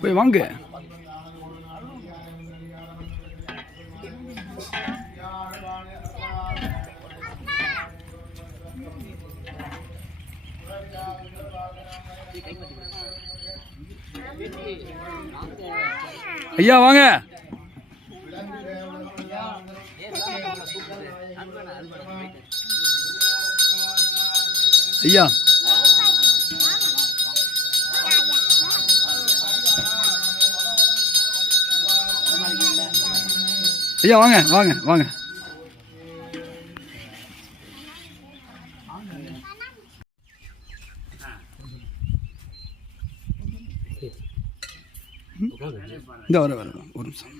போய் வாங்க. ஐயா வாங்க. ஐயா ஐயா வாங்க வாங்க வாங்க இந்த வர வர ஒரு நிமிஷம்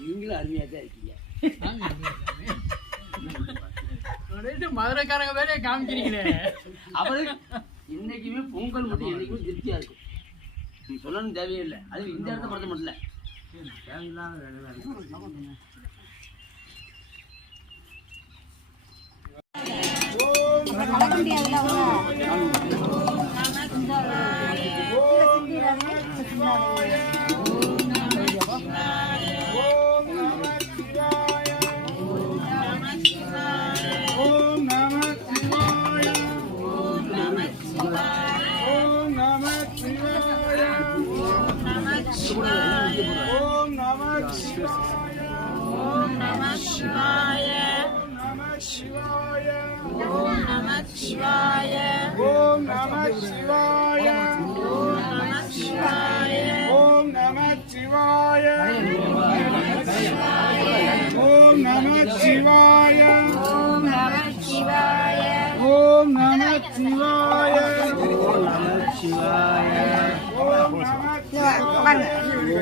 நீங்களும் அருமையாக தான் இருக்கீங்க. மதுரைக்காரங்க வேலையை காமிக்கிறீங்களே. அவரு இன்னைக்குமே பொங்கல் மட்டும் என்னைக்குமே திருப்தியா இருக்கும். நீ சொல்லணும் தேவையே இல்லை அது இந்த இடத்த பொறுத்த மட்டும் இல்லை. தேவையில்லாத வேலைலாம் இருக்கு. ஓம்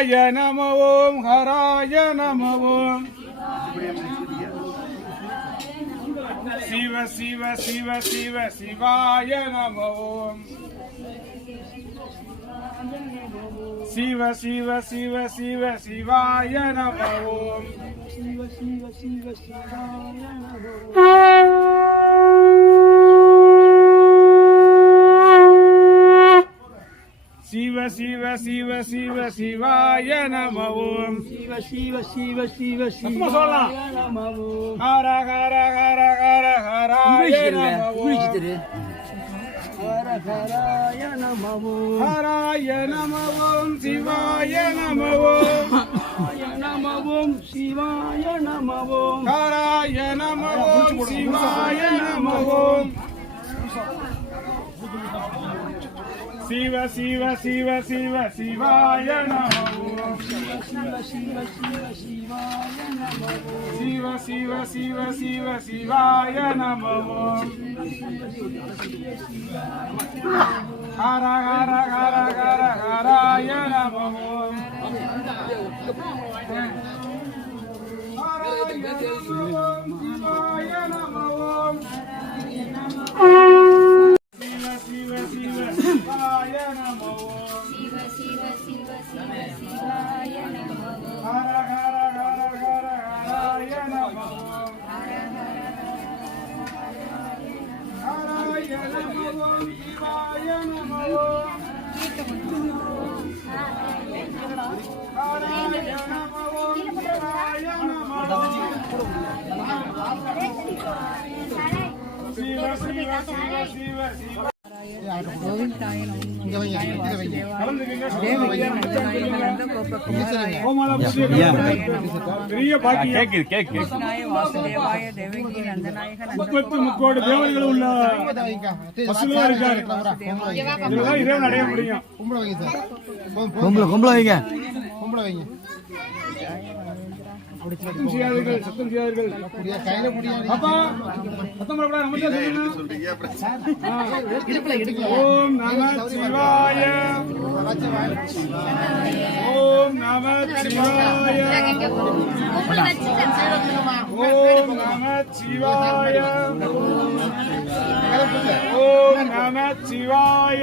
శివాయ నమ ఓం హరాయ నమ ఓం. శివ శివ శివ శివ శివాయ నమ ఓం. శివ శివ శివ శివ శివాయ నమ ఓం. శివ శివ శివ శివాయ నమ ఓం. சிவ சிவ சிவ சிவ சிவாய நமவோம் சிவ சிவ சிவ சிவ சிவ சொல்லலாம். நமவோம் ஹர ஹர ஹர ஹர ஹராய நமவோம் ஹராய நமவோம் ஹராய நமவோம் சிவாய நமவோம். நமவோம் சிவாய நமவோம். ஹராய நமவோம் சிவாய நமவோம். శివ శివ శివ శివ శివాయ నమో. శివ శివ శివ శివ శివాయ నమో. హర హర హర హర హరాయ నమో. శివాయ నమో. முப்பத்து முக்கோடி தேவர்கள் உள்ள பசுமையா இருக்காரு இதுதான் இறைவன் அடைய முடியும் கும்பல கும்பல வைங்க சத்தம் செய்யாதீர்கள். சத்தம் செய்யாதீர்கள் அப்பா சத்தம் போடக்கூடாது நமஸ்காரம் சொல்லுங்க ஆ. ஓம் நம சிவாய. ஓம் நம சிவாய. ஓம் நம சிவாய. ஓம் நம சிவாய.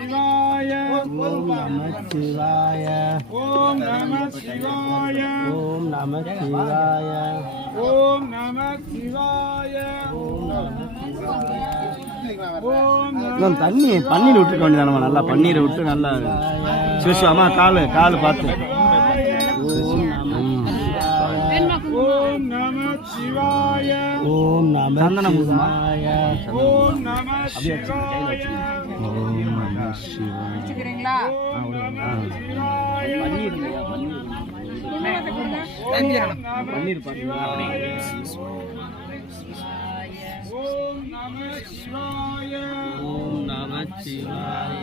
சிவாய. ஓம் நம சிவாய. ஓம் நம சிவாய. ஓம் நம சிவாய. ஓம் நம சிவாய. ஓம் நம மேம் தண்ணி பன்னீர் விட்டுருக்க வேண்டியதானம்மா நல்லா பன்னீரை விட்டு நல்லா சிவசிவ அம்மா காலு காலு பார்த்து. ஓம் நம சிவாய. ஓம் நம ஓம் சந்தனம் ஓம் நம சிவாய. ஓம் வச்சுக்கிறீங்களா பன்னீர் ஓம் நம சிவாய.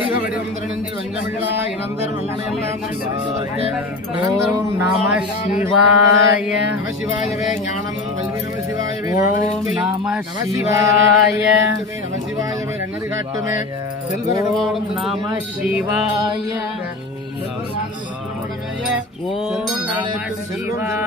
தெய்வ நெஞ்சில் வஞ்சமில்லா இனந்தர் நல்லனையெல்லாம் ஓம் நம சிவாய நம சிவாயவே ஞானமும் கல்வி நம சிவாயவே ஓம் நம சிவாய நம சிவாயவே நன்னறி காட்டுமே செல்வரடமாடும் நம சிவாய ஓம் நம சிவாய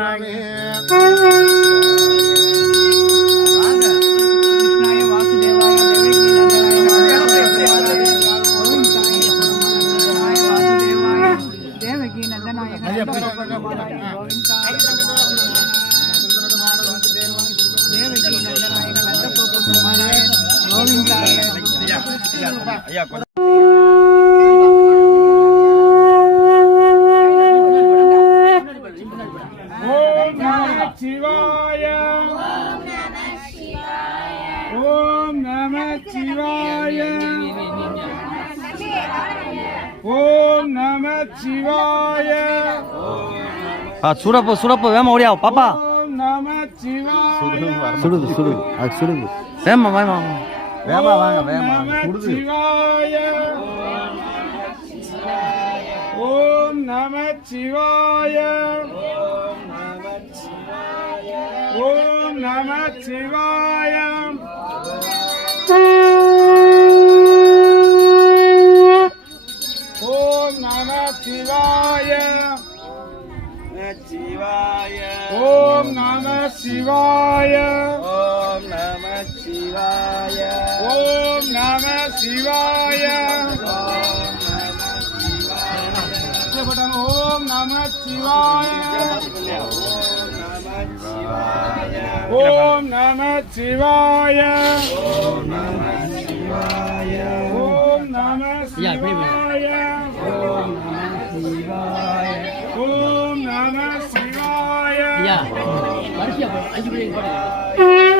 ஓம் நம சிவாய. ஓம் நம சிவாய ஓம் நம சிவாய சுடப்போ சுடப்போ வேமா ஓடியா பாப்பா. சுடுது சுடுது. சுடுது. வேமா வேமா. வேமா வாங்க வேமா சுடுது சிவாய. ஓம் நம சிவாய. ஓம் நம சிவாய. ஓம் நம சிவாய சிவாய. ஓம் நம சிவாய. ஓம் நம சிவாய. ஓம் நம சிவாய. ஓம் நம சிவாய. ஓம் நம சிவாய. ஓம் நம சிவாய. ஓம் நம சிவாய. ஓம் நம சிவாய ஓம் நம சிவாய அஞ்சு கஞ்சி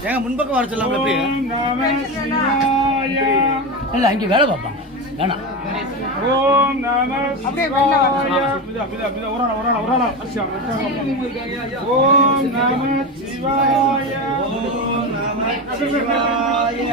ஏங்க முன்பக்கம் வர சொல்லலாம் எப்படி இல்ல அங்க வேலை பார்ப்பாங்க. வேணாம் ஓம் நம அப்படியே வெள்ளை ஓம் நம சிவாய. ஓம் நம சிவாய.